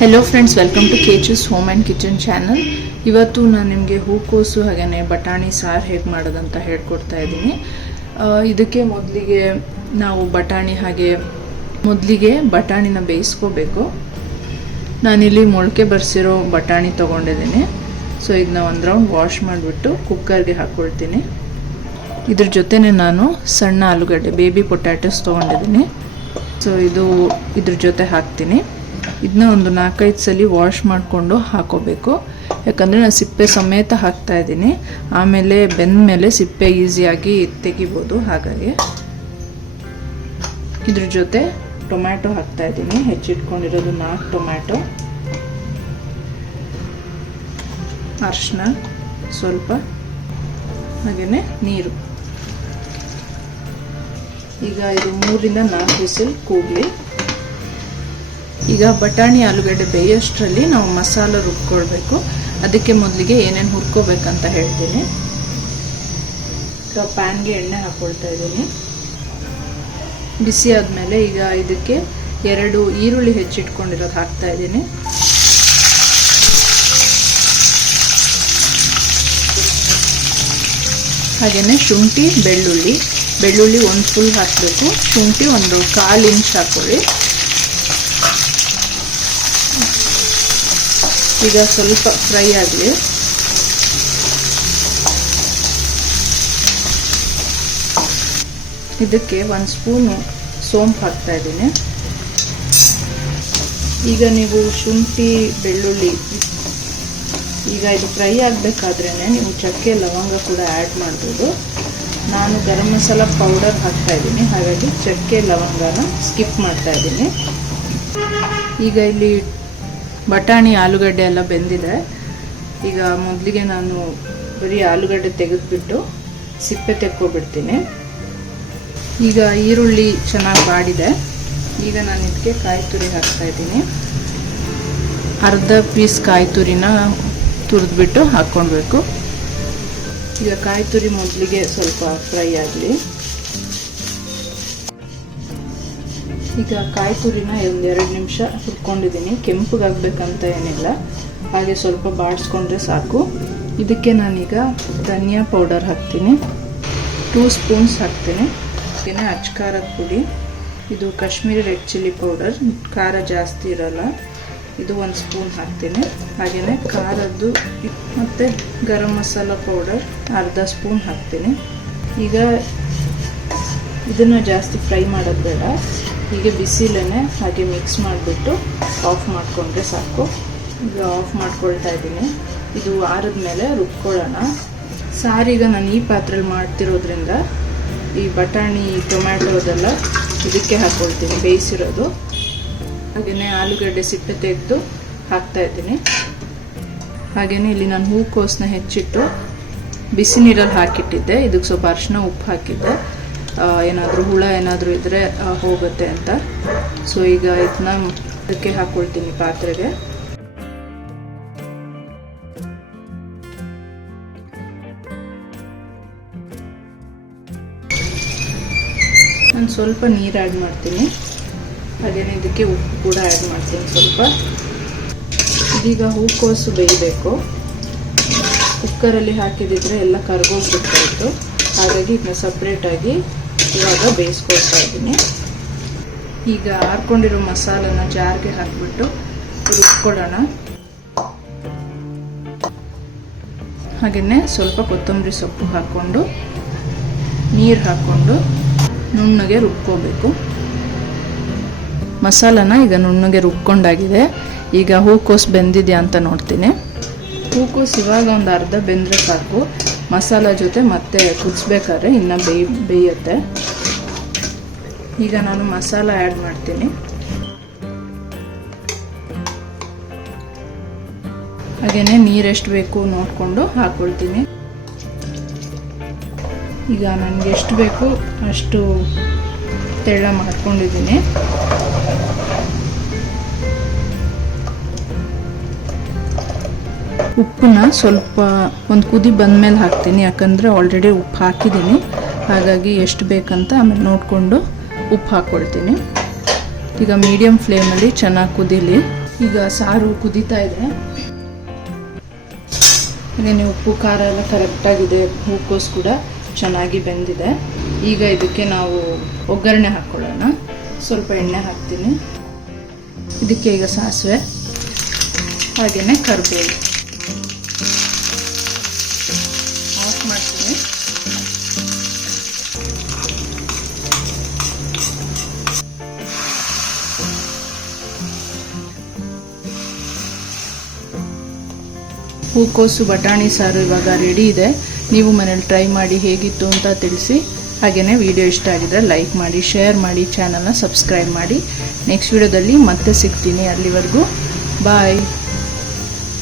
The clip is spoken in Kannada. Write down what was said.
Hello friends, welcome to Kechas home and kitchen channel. ಇವತ್ತು ನಾನು ನಿಮಗೆ ಹೂಕೋಸು ಹಾಗೆಯೇ ಬಟಾಣಿ ಸಾರು ಹೇಗೆ ಮಾಡೋದಂತ ಹೇಳ್ಕೊಡ್ತಾ ಇದ್ದೀನಿ. ಇದಕ್ಕೆ ಮೊದಲಿಗೆ ನಾವು ಬಟಾಣಿನ ಬೇಯಿಸ್ಕೋಬೇಕು. ನಾನಿಲ್ಲಿ ಮೊಳಕೆ ಬರ್ಸಿರೋ ಬಟಾಣಿ ತೊಗೊಂಡಿದ್ದೀನಿ. ಸೊ ಇದನ್ನ ಒಂದು ರೌಂಡ್ ವಾಶ್ ಮಾಡಿಬಿಟ್ಟು ಕುಕ್ಕರ್ಗೆ ಹಾಕ್ಕೊಳ್ತೀನಿ. ಇದ್ರ ಜೊತೆನೇ ನಾನು ಸಣ್ಣ ಆಲೂಗಡ್ಡೆ ಬೇಬಿ ಪೊಟ್ಯಾಟೋಸ್ ತೊಗೊಂಡಿದ್ದೀನಿ. ಸೊ ಇದ್ರ ಜೊತೆ ಹಾಕ್ತೀನಿ. ಇದನ್ನ ಒಂದು 4-5 ಸಲ ವಾಶ್ ಮಾಡಿಕೊಂಡು ಹಾಕೋಬೇಕು. ಯಾಕಂದರೆ ನಾನು ಸಿಪ್ಪೆ ಸಮೇತ ಹಾಕ್ತಾ ಇದ್ದೀನಿ. ಆಮೇಲೆ ಬೆಂದ ಮೇಲೆ ಸಿಪ್ಪೆ ಈಸಿಯಾಗಿ ತೆಗಿಬೋದು. ಹಾಗಾಗಿ ಇದ್ರ ಜೊತೆ ಟೊಮ್ಯಾಟೊ ಹಾಕ್ತಾ ಇದ್ದೀನಿ. ಹೆಚ್ಚಿಟ್ಕೊಂಡಿರೋದು 4 ಟೊಮ್ಯಾಟೊ, ಅರಿಶಿನ ಸ್ವಲ್ಪ, ಹಾಗೆಯೇ ನೀರು. ಈಗ ಇದು 3-4 ವಿಸಿಲ್ ಕೂಗಲಿ. ಈಗ ಬಟಾಣಿ ಆಲೂಗಡ್ಡೆ ಬೇಯೋಷ್ಟರಲ್ಲಿ ನಾವು ಮಸಾಲ ರುಬ್ಕೊಳ್ಬೇಕು. ಅದಕ್ಕೆ ಮೊದಲಿಗೆ ಏನೇನು ಹುರ್ಕೋಬೇಕಂತ ಹೇಳ್ತೀನಿ. ಪ್ಯಾನ್ಗೆ ಎಣ್ಣೆ ಹಾಕ್ಕೊಳ್ತಾ ಇದ್ದೀನಿ. ಬಿಸಿ ಆದಮೇಲೆ ಈಗ ಇದಕ್ಕೆ 2 ಈರುಳ್ಳಿ ಹೆಚ್ಚಿಟ್ಕೊಂಡಿರೋದು ಹಾಕ್ತಾ ಇದ್ದೀನಿ. ಹಾಗೆಯೇ ಶುಂಠಿ, ಬೆಳ್ಳುಳ್ಳಿ 1 ಫುಲ್ ಹಾಕಬೇಕು. ಶುಂಠಿ ಒಂದು 1/4 ಇಂಚ್ ಹಾಕೊಳ್ಳಿ. ಈಗ ಸ್ವಲ್ಪ ಫ್ರೈ ಆಗಲಿ. ಇದಕ್ಕೆ 1 ಸ್ಪೂನು ಸೋಂಪು ಹಾಕ್ತಾ ಇದ್ದೀನಿ. ಈಗ ನೀವು ಶುಂಠಿ, ಬೆಳ್ಳುಳ್ಳಿ ಈಗ ಇದು ಫ್ರೈ ಆಗಬೇಕಾದ್ರೇ ನೀವು ಚಕ್ಕೆ, ಲವಂಗ ಕೂಡ ಆ್ಯಡ್ ಮಾಡ್ಬೋದು. ನಾನು ಗರಂ ಮಸಾಲ ಪೌಡರ್ ಹಾಕ್ತಾ ಇದ್ದೀನಿ. ಹಾಗಾಗಿ ಚಕ್ಕೆ, ಲವಂಗನ ಸ್ಕಿಪ್ ಮಾಡ್ತಾ ಇದ್ದೀನಿ. ಈಗ ಇಲ್ಲಿ ಬಟಾಣಿ ಆಲೂಗಡ್ಡೆ ಎಲ್ಲ ಬೆಂದಿದೆ. ಈಗ ಮೊದಲಿಗೆ ನಾನು ಬರೀ ಆಲೂಗಡ್ಡೆ ತೆಗೆದುಬಿಟ್ಟು ಸಿಪ್ಪೆ ತೆಕ್ಕೊಬಿಡ್ತೀನಿ. ಈಗ ಈರುಳ್ಳಿ ಚೆನ್ನಾಗಿ ಬಾಡಿದೆ. ಈಗ ನಾನು ಇದಕ್ಕೆ ಕಾಯಿ ತುರಿ ಹಾಕ್ತಾ ಇದ್ದೀನಿ. ಅರ್ಧ ಪೀಸ್ ಕಾಯಿ ತುರಿನ ತುರಿದ್ಬಿಟ್ಟು ಹಾಕ್ಕೊಳ್ಬೇಕು. ಈಗ ಕಾಯಿ ತುರಿ ಮೊದಲಿಗೆ ಸ್ವಲ್ಪ ಫ್ರೈ ಆಗಲಿ. ಈಗ ಕಾಯಿ ತುರಿನ 1-2 ನಿಮಿಷ ಹುರ್ಕೊಂಡಿದ್ದೀನಿ. ಕೆಂಪಗಾಗಬೇಕಂತ ಏನಿಲ್ಲ, ಹಾಗೆ ಸ್ವಲ್ಪ ಬಾಡಿಸ್ಕೊಂಡ್ರೆ ಸಾಕು. ಇದಕ್ಕೆ ನಾನೀಗ ಧನಿಯಾ ಪೌಡರ್ ಹಾಕ್ತೀನಿ. 2 ಸ್ಪೂನ್ಸ್ ಹಾಕ್ತೀನಿ. ಹಾಗೆಯೇ ಅಚ್ಕಾರದ ಪುಡಿ, ಇದು ಕಾಶ್ಮೀರಿ ರೆಡ್ ಚಿಲ್ಲಿ ಪೌಡರ್, ಖಾರ ಜಾಸ್ತಿ ಇರಲ್ಲ. ಇದು 1 ಸ್ಪೂನ್ ಹಾಕ್ತೀನಿ. ಹಾಗೆಯೇ ಖಾರದ್ದು ಮತ್ತು ಗರಂ ಮಸಾಲ ಪೌಡರ್ ಅರ್ಧ ಸ್ಪೂನ್ ಹಾಕ್ತೀನಿ. ಈಗ ಇದನ್ನು ಜಾಸ್ತಿ ಫ್ರೈ ಮಾಡೋದು ಬೇಡ. ಹೀಗೆ ಬಿಸಿಲೇ ಹಾಗೆ ಮಿಕ್ಸ್ ಮಾಡಿಬಿಟ್ಟು ಆಫ್ ಮಾಡಿಕೊಂಡ್ರೆ ಸಾಕು. ಈಗ ಆಫ್ ಮಾಡ್ಕೊಳ್ತಾ ಇದ್ದೀನಿ. ಇದು ಆರಿದ ಮೇಲೆ ರುಬ್ಕೊಳ್ಳೋಣ. ಸಾರೀಗ ನಾನು ಈ ಪಾತ್ರೆಯಲ್ಲಿ ಮಾಡ್ತಿರೋದ್ರಿಂದ ಈ ಬಟಾಣಿ, ಟೊಮ್ಯಾಟೊ ಅದೆಲ್ಲ ಇದಕ್ಕೆ ಹಾಕ್ಕೊಳ್ತೀನಿ, ಬೇಯಿಸಿರೋದು. ಹಾಗೆಯೇ ಆಲೂಗಡ್ಡೆ ಸಿಪ್ಪೆ ತೆಗೆದು ಹಾಕ್ತಾ ಇದ್ದೀನಿ. ಹಾಗೆಯೇ ಇಲ್ಲಿ ನಾನು ಹೂಕೋಸನ್ನ ಹೆಚ್ಚಿಟ್ಟು ಬಿಸಿ ನೀರಲ್ಲಿ ಹಾಕಿಟ್ಟಿದ್ದೆ. ಇದಕ್ಕೆ ಸ್ವಲ್ಪ ಅರಿಶಿನ, ಉಪ್ಪು ಹಾಕಿದ್ದೆ. ಏನಾದರೂ ಹುಳ ಏನಾದರೂ ಇದ್ದರೆ ಹೋಗುತ್ತೆ ಅಂತ. ಸೊ ಈಗ ಇದನ್ನ ಅದಕ್ಕೆ ಹಾಕ್ಕೊಳ್ತೀನಿ ಪಾತ್ರೆಗೆ. ನಾನು ಸ್ವಲ್ಪ ನೀರು ಆ್ಯಡ್ ಮಾಡ್ತೀನಿ. ಹಾಗೆಯೇ ಇದಕ್ಕೆ ಉಪ್ಪು ಕೂಡ ಆ್ಯಡ್ ಮಾಡ್ತೀನಿ ಸ್ವಲ್ಪ. ಇದೀಗ ಹೂಕೋಸು ಬೇಯಬೇಕು. ಕುಕ್ಕರಲ್ಲಿ ಹಾಕಿದಿದ್ರೆ ಎಲ್ಲ ಕರ್ಗೋಗ್ಬಿಡ್ತಾಯಿತ್ತು. ಹಾಗಾಗಿ ಇದನ್ನ ಸಪ್ರೇಟಾಗಿ ಇವಾಗ ಬೇಯಿಸ್ಕೊಳ್ತಾ ಇದ್ದೀನಿ. ಈಗ ಹಾಕ್ಕೊಂಡಿರೋ ಮಸಾಲನ ಜಾರ್ಗೆ ಹಾಕಿಬಿಟ್ಟು ರುಬ್ಕೊಳ್ಳೋಣ. ಹಾಗೆಯೇ ಸ್ವಲ್ಪ ಕೊತ್ತಂಬರಿ ಸೊಪ್ಪು ಹಾಕ್ಕೊಂಡು ನೀರು ಹಾಕ್ಕೊಂಡು ನುಣ್ಣಗೆ ರುಬ್ಕೋಬೇಕು. ಮಸಾಲನ ಈಗ ನುಣ್ಣಗೆ ರುಬ್ಕೊಂಡಾಗಿದೆ. ಈಗ ಹೂಕೋಸು ಬೆಂದಿದೆಯಾ ಅಂತ ನೋಡ್ತೀನಿ. ಹೂಕೋಸು ಇವಾಗ ಒಂದು ಅರ್ಧ ಬೆಂದರೆ ಸಾಕು. ಮಸಾಲ ಜೊತೆ ಮತ್ತೆ ಕುದಿಸ್ಬೇಕಾದ್ರೆ ಇನ್ನು ಬೇಯುತ್ತೆ. ಈಗ ನಾನು ಮಸಾಲ ಆ್ಯಡ್ ಮಾಡ್ತೀನಿ. ಹಾಗೆಯೇ ನೀರೆಷ್ಟು ಬೇಕು ನೋಡಿಕೊಂಡು ಹಾಕ್ಕೊಳ್ತೀನಿ. ಈಗ ನನಗೆ ಎಷ್ಟು ಬೇಕು ಅಷ್ಟು ತೆಳ್ಳ ಮಾಡ್ಕೊಂಡಿದ್ದೀನಿ. ಉಪ್ಪನ್ನ ಸ್ವಲ್ಪ ಒಂದು ಕುದಿ ಬಂದಮೇಲೆ ಹಾಕ್ತೀನಿ. ಯಾಕಂದರೆ ಆಲ್ರೆಡಿ ಉಪ್ಪು ಹಾಕಿದ್ದೀನಿ. ಹಾಗಾಗಿ ಎಷ್ಟು ಬೇಕಂತ ಆಮೇಲೆ ನೋಡಿಕೊಂಡು ಉಪ್ಪು ಹಾಕ್ಕೊಳ್ತೀನಿ. ಈಗ ಮೀಡಿಯಮ್ ಫ್ಲೇಮಲ್ಲಿ ಚೆನ್ನಾಗಿ ಕುದೀಲಿ. ಈಗ ಸಾರು ಕುದೀತಾ ಇದೆ. ಏನೇನು ಉಪ್ಪು ಖಾರ ಎಲ್ಲ ಕರೆಕ್ಟಾಗಿದೆ, ಹೂಕೋಸು ಕೂಡ ಚೆನ್ನಾಗಿ ಬೆಂದಿದೆ. ಈಗ ಇದಕ್ಕೆ ನಾವು ಒಗ್ಗರಣೆ ಹಾಕ್ಕೊಳ್ಳೋಣ. ಸ್ವಲ್ಪ ಎಣ್ಣೆ ಹಾಕ್ತೀನಿ. ಇದಕ್ಕೆ ಈಗ ಸಾಸಿವೆ ಹಾಗೆಯೇ ಕರಿಬೇವು ಆಫ್ ಮಾಡ್ತೀನಿ. ಹೂಕೋಸು ಬಟಾಣಿ ಸಾರು ಇವಾಗ ರೆಡಿ ಇದೆ. ನೀವು ಮನೇಲಿ ಟ್ರೈ ಮಾಡಿ ಹೇಗಿತ್ತು ಅಂತ ತಿಳಿಸಿ. ಹಾಗೆಯೇ ವಿಡಿಯೋ ಇಷ್ಟ ಆಗಿದ್ರೆ ಲೈಕ್ ಮಾಡಿ, ಶೇರ್ ಮಾಡಿ, ಚಾನಲ್ನ ಸಬ್ಸ್ಕ್ರೈಬ್ ಮಾಡಿ. ನೆಕ್ಸ್ಟ್ ವಿಡಿಯೋದಲ್ಲಿ ಮತ್ತೆ ಸಿಗ್ತೀನಿ. ಅಲ್ಲಿವರೆಗೂ ಬಾಯ್.